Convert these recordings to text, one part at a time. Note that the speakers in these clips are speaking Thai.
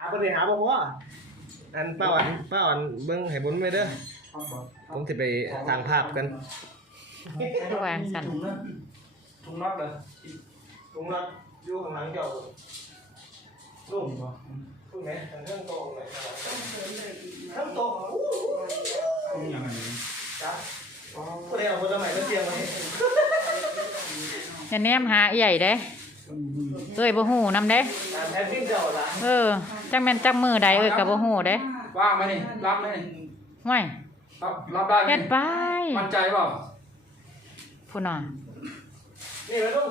หาบ่ได้หาบ่พออันป้าอ่อนป้าอ่อนเบิ่งให้บุญไว้เด้อผมสิไปสร้างภาพกันวางสั่น ถุงน็อตเลยลุงรัดอยู่ข้างหลังเจ้าลุงลุงไหนทางเครื่องโตะไหนเครื่องโตะอู้ถุงอย่างไรจ้ะผู้ใดเอาผลไม้มาเตรียมไว้อย่าแนมหาใหญ่เด้เอ้ยบ่ฮู้นำเด้ตามแผนที่เจ้าล่ะเออ จักแม่นจักมือใดเอ้ยก็บ่ฮู้เด้ว่างไหมนี่รับไหมนี่ห่วยรับรับได้ไหมเฮ็ดไปมั่นใจเปล่าผู้น้องนี่ไหมลุง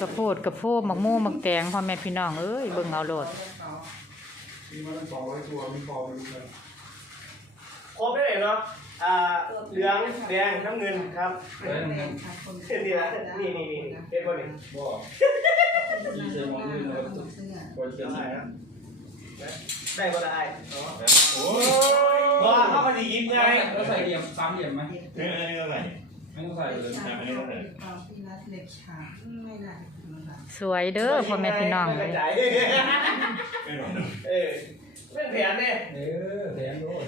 กระโพดกระโพดหมักหมูหมักแตงพ่อแม่พี่น้องเอ้ยเบิ่งเอาโลดมีมาตั้งสองร้อยตัวมีคอไปดูกันครบได้เลยเนาะอ่าเหลืองแดงน้ำเงินครับเอ้ยนี่ละนี่นี่นี่เฮ็ดบ่นี่บ่ดีเซลมองยืนเลยบ่จะได้ใส่นะ ได้บ่ได้โอ้บ่เขาก็สิหยิบไงแล้วใส่เหลี่ยมสามเหลี่ยมไหมเฮ้ยอันนี้เท่าไหร่ไม่ต้องใส่เลยอันนี้เท่าไหร่พี่นัดเล็กฉากไม่ได้ไม่ได้สวยเด้อพ่อแม่พี่น้องเลยไม่หรอกเออเรื่องแผนเนี่ยเออแถมด้วย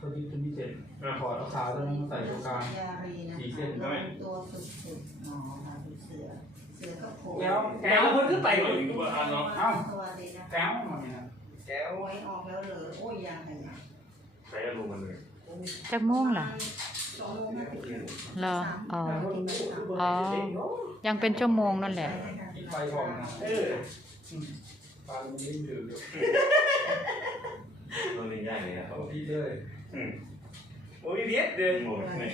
ตัวนี้ตัวนี้เสร็จ ถอดเอาขาตัวนั้นมาใส่ตรงกลาง ยารีนะคะตัวสุดๆอ๋อค่ะเสือ เสือก็โผล่แล้วแกเอาคนขึ้นไปไปก่อนถึงว่าอันเนาะเอ้าตัวดีนะแก้วมาเนี่ยแกเอาโอ้ยออกแล้วเหรอโอ้ยยังไงเนี่ยใช้อารมณ์มันเลยจักโมงล่ะสองโมงห้าสิบรออ๋อ อ๋อ ยังเป็นชั่วโมงนั่นแหละอีกไฟบอกนะเออปลามันยิ่งดื่มตัวนี้ยากเลยนะครัเอาบพี่เลย อืม โอ้ยเพี้ยเดินหมดเลย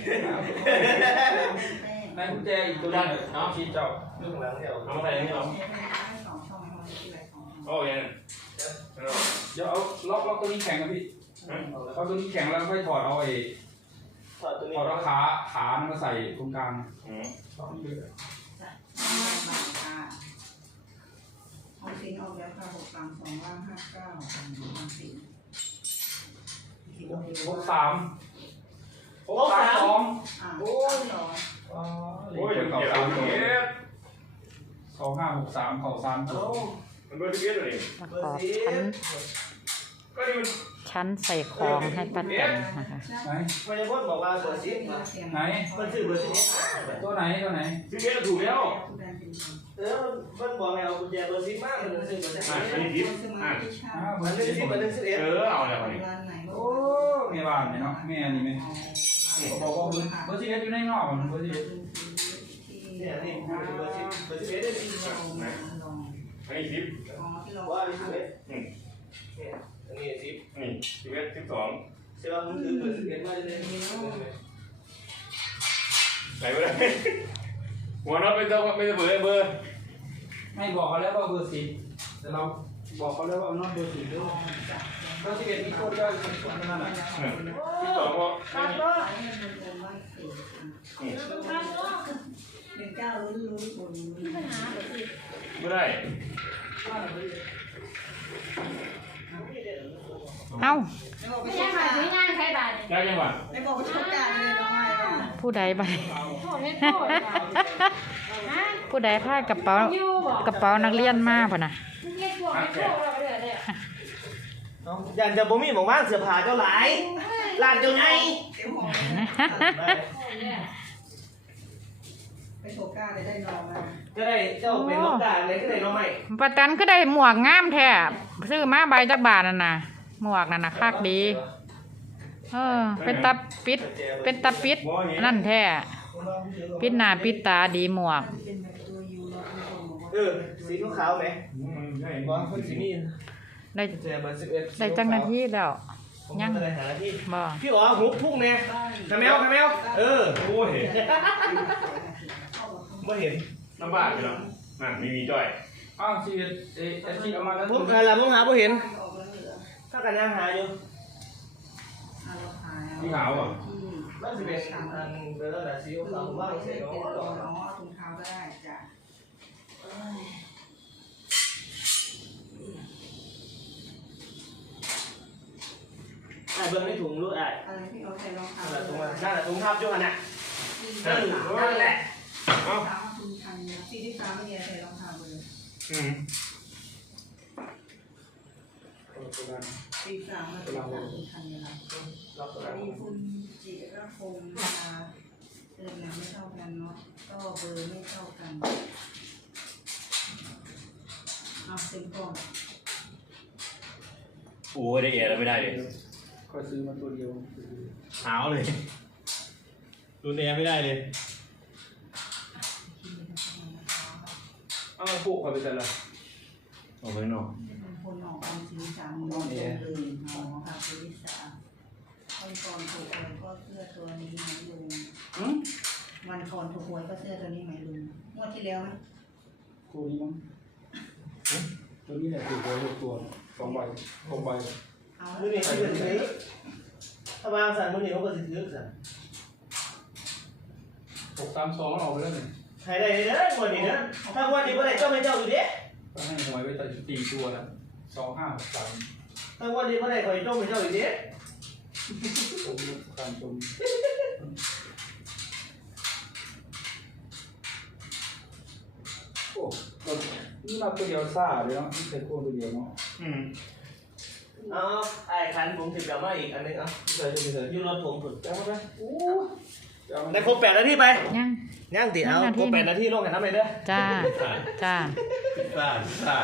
ได้กุญแจอีกตัวนึงเอาชี้เจ้าลูกหลังเดี๋ยวเอาอะไรนี่เอาสองช่องมันที่ไรสองโอ้ยังเดี๋ยวเอาล็อกล็อกตัวนี้แข็งนะพี่เอาตัวนี้แข็งแล้วค่อยถอดเอาไอ้ถอดตัวถนี้อดเอาขาขามันมาใส่ตรงกลางอืมล็อกนี่เลยบาทค่ะเอาสินออกแล้วค่ะหกสามสองล่างห้าเก้าสามสิบหกสาม โอ้สามสามสองอ่าโอ้ยหรอโอ้ยเดี๋ยวเก็เก่าบสามเก็บสองห้าหกสามเก่าสามโอ้มันเบอร์ที่เก็บเลยมาขอชั้นก็นี่มันชั้นใส่ของให้ป้าแตนนะคะไหนพยาบาลบอกว่าเบอร์สิบไหนมันชื่อเบอร์สิบตัวไหนตัวไหนที่เก็บถูกแล้วเออมันบอกไงเอากุญแจเบอร์สิบมากมันชื่อเบอร์สิบอะอันนี้ทิปอะอ้าวเหมืมัอนนเป็นสิบมันเป็นสิบเอ็ดเออเอาแล้วคนนี้โอ้แม่บ้านเนี่ยเนาะแม่นี่ไหม บอกว่าเบอร์เบอร์ที่เอ็ดอยู่ในนอกมันเบอร์ที่เอ็ดเนี่ยนี่เบอร์สิบเบอร์สิบเอ็ดได้สิบอันนี้ทิปว่าอันนี้สิบเอ็ดเนี่ยอันนี้สิบนี่ทิปเอ็ดทิปสองใช่ป่ะมึงถือเบอร์สิบเอ็ดมาเลยใส่ไปเลยหัวน็อตไม่ต้องไม่ต้องเบอร์เบอร์ไม่บอกเขาแล้วว่าเบอร์สิบแต่เรา บอกเขาแล้วว่าเอาน็อตเบอร์สิบด้วยเบอร์สิบเอ็ดมีโค้ดย่อยคนนั้นน่ะทิปสองก็หนึ่งเก้าลุ้นลุ้นบนลุ้นไม่ได้เอ้าไม่บอกไปไม่ชใช่กหมายกาถึงงานใครบาทได้ยังวะไม่บอกไปชกการเลยน้องไม้ว่าผู้ใดไปโทษไม่โทษฮะผู้ใดพากระเป๋ายูบอกกระเป๋านักเรียนมาป่ะนะ เรียกพวกไม่โทษเราเดือดเลยอย่างจะบ่มีบอกว่าเสื้อผ้าเจ้าหลายลานเจ้าไงเต็มหัวไปชกการเลยได้นอนมาจะได้เจ้าเป็นลูกกาอะไรก็ได้น้องใหม่ป้าแตนก็ได้หมวกงามแท้ซื้อมาใบจักบาทนั่นน่ะหมวกนั่นน่ะคักดี เออ เป็นตาปิด เป็นตาปิดนั่นแท้ปิดหน้าปิดตาดีหมวก เออ สีขาวๆไหมใช่บอกคนสีนี่ได้เจอเบอร์สิบเอ็ดได้จังนาทีแล้วยังอะไรหาที่บ่พี่อ๋อหุบพุ่งเนี่ยกระแมวกระแมวเออโอ้ยไม่เห็นลำบากไปแล้วนั่นมีมีจ้อยอ้าวสิบเอ็ดเอ๊ะเอ็ดที่เอามาแล้วพุ่งอะไรพุ่งหาไม่เห็นออกแล้วเหลือถ้ากันยังหาอยู่อะเราขายมีขาวอะที่มันจะเป็นอันเบอร์อะไรสีคือขาวไม่บ้างใช่เสียเป็นงตัวน้องเอาถุงเท้าก็ได้จ้ะ อะ ไอ้ เบิ้งในถุงลูกไอ้อะไรที่เอาใส่รองเท้านั่นแหละถุงมันนั่นแหละถุงทับจุกันน่ะสี่นั่นสิบสามนั่นแหละสามมาคุณทันเนี่ยสี่สิบสามไม่มีใส่รองเท้าเลยอืมสี่สิบสามมาคุณทันคุณทันเนี่ยนะรับตัวมีคุณจิรพงษ์มาเดินหนังไม่เท่ากันเนาะก็เบอร์ไม่เท่ากันเอาเต็มก่อน โอ้ยได้เอแล้วไม่ได้เลย ก็ซื้อมาตัวเดียวหาวเลย ดูเอไม่ได้เลยเอามาปลูกเขาไปใส่ละออกไปนอกเป็นคนออกความสีสามโมงเลยหมอค่ะคุณลิสาคนก่อนถูกหวยก็เสื้อตัวนี้ไหมลุงอืมวันก่อนถูกหวยก็เสื้อตัวนี้ไหมลุงงวดที่แล้วไหมตัวนี้มั้งตัวนี้แหละตัวเดียวหกตัวสองใบหกใบเอา มือนี่เขาจะถือถ้าวางสั่นมือนี่เขาก็จะถือสั่นหกสามสองเอาไปแล้วเนี่ยใครได้เด้อวันนี้เด้อถ้าวันนี้บ่ได้ก็ไม่เจ้าอยู่เด้ก็ให้หวยไว้แต่ตีตัวนะสองห้าหกสามถ้าวันนี้บ่ได้คอยจ้องไม่เจ้าอยู่เด้ชมการชมโอ้ก็นี่มาตัวเดียวซ่าเลยเนาะนี่ใส่โค้งตัวเดียวเนาะอืม เอาไอ้คันผมถึงกลับมาอีกอันนึงเอาใส่ตัวเดียวอยู่รถผมผุดเอาไปโอ้เอาได้ครบแปดนาทีไปยังย่างติเอานาทีครบแปดนาทีลงกันน้ำไปเด้อจ้าจ้าซ่าซ่า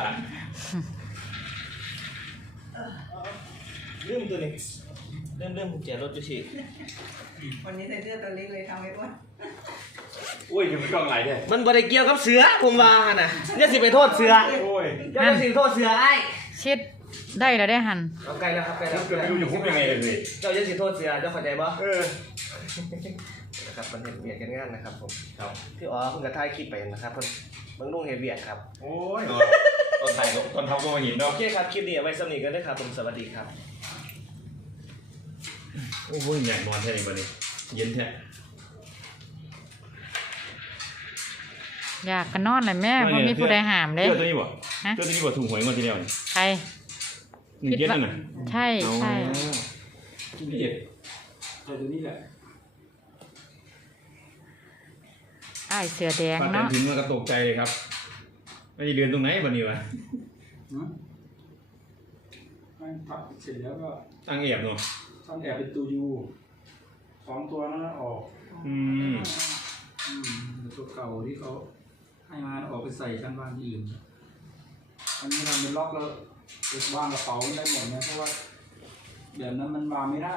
ลืมตัวนี้เริ่มเริ่มกุญแจรถจุชิวันนี้ใส่เสื้อตัวเล็กเลยทำให้อ้วนอุ้ยยังไม่กล้องไหลเลยมันบ่ได้เกี่ยวกับเสือผมว่าหั่นน่ะอย่าสิไปโทษเสือโอ้ยอย่าไปสิโทษเสือไอ้ชิด ได้แล้วได้หันเอาไกลแล้วครับไกลแล้วเกิดไม่รู้จะคุบยังไงเลยเจ้าอย่าสิโทษเสือเจ้าเข้าใจบ่เออนะครับมันเห็นเบียดกันงานนะครับผมครับพี่อ๋อเพิ่งกระถ่ายคลิปไปนะครับเพิ่นเบิ่งลุงเฮ็ดเบียดครับโอ้ยตอนถ่ายตอนทำก็มาเห็นโอเนาะเคครับคลิปนี้เอาไว้สำนีกันด้วยครับผมสวัสดีครับโอ้ยอยากนอนแท้เลยวันนี้เย็นแท้อยากกันนอนเลยแม่เพราะมีผู้ใดหามเลยเชื่อตัวนี้บ่ฮะเชื่อตัวนี้บ่ถูกหวยงวดที่แล้วนี่ใคร หนึ่งเจ็ดนั่นน่ะใช่เอาใช่ตัวนี้เด็กใส่ตัวนี้แหละไอ้ายเสือแดงป้าแตนเนาะถึงมันก็ตกใจเลยครับไม่ได้เรียนตรงไหนบัดนี้วะหืมไม่พักเสร็จแล้วก็ตั้งแอบเนาะต้องแอบเป็นตัวยูสองตัวนั้นออกอืมอืมตัวเก่าที่เขาให้มาออกไปใส่ชั้นบ้านที่อื่นอันนี้ทำเป็นล็อกแล้วจะ วางกระเป๋าไม่ได้หมดเนี่ยเพราะว่าแบบนั้นมันวางไม่ได้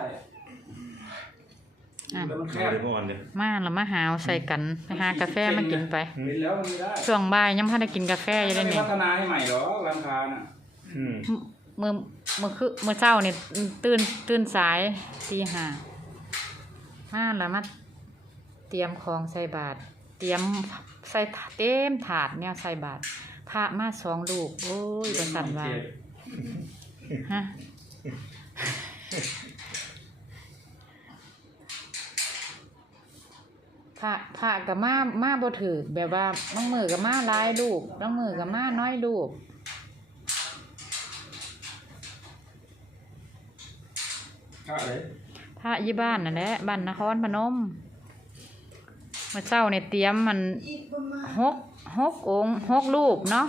แล้วมันแคแค่บเลยพ่อวันเดียวมาแล้วมาหาวใส่กันไปหากาแฟมากินไปเป็นแล้วมันไม่ได้ช่วงบ่ายยังพอได้กินกาแฟอยู่ไม่เลยได้นี่พัฒนาให้ใหม่หรอกร้านค้าน่ะอืมมือมือคือมือเช้านี่ตื่นตื่นสายตีห้ามาแล้วมาเตรียมของใส่บาตรเตรียมใส่เต็มถาดเนี่ยใส่บาตรพระมาสองลูกโอ้ยประสันว่า ฮะพระพระกับมามาบ่ถือแบบว่าบางมือกับมาหลายลูกบางมือกับมาน้อยลูกค่าอะไรพระยี่บ้านนั่นแหละบ้านนครพนมเมื่อเช้าเนี่ยเตรียมมันอีกประมาณหกหกองค์หกรูปเนาะ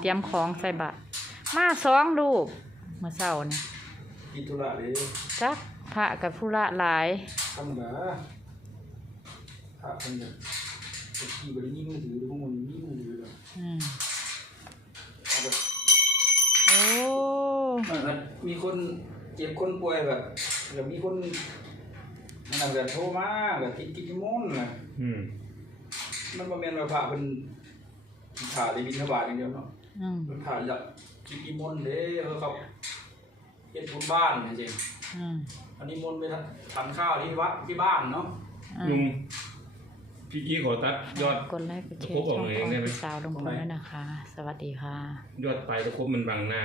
เตรียมของใส่บาตร มาสองรูปเมื่อเช้านี่กินธุระเลยจักพระกับผู้ละหลายธรรมดาถ้าคนแบบขี่บรินี่มือถือหรือพวกมันนี่มือถือแบบอืมเอาแบบโอ้มันมีคนเจ็บคนป่วยแบบแบบมีคนมันแบบโทรมาแบบกินกินมนต์นะอืมมันบ่แม่นว่าพระเป็นขาได้บินทบาทอย่างเดียวเนาะอืมมันขาอยา กกินกินมนต์เด้เออครับเฮ็ดบุญบ้านจริงอืมๆอันนี้มนต์ไปทานข้าวที่วัดที่บ้านเนาะอืลุมงพี่กี้ขอตัดยอด กดไลค์กดแชร์ครบออกช่องเลยของได้ไหม พี่สาวลงพลด้วยนะคะ สวัสดีค่ะ ยอดไปตะครบมันบังหน้า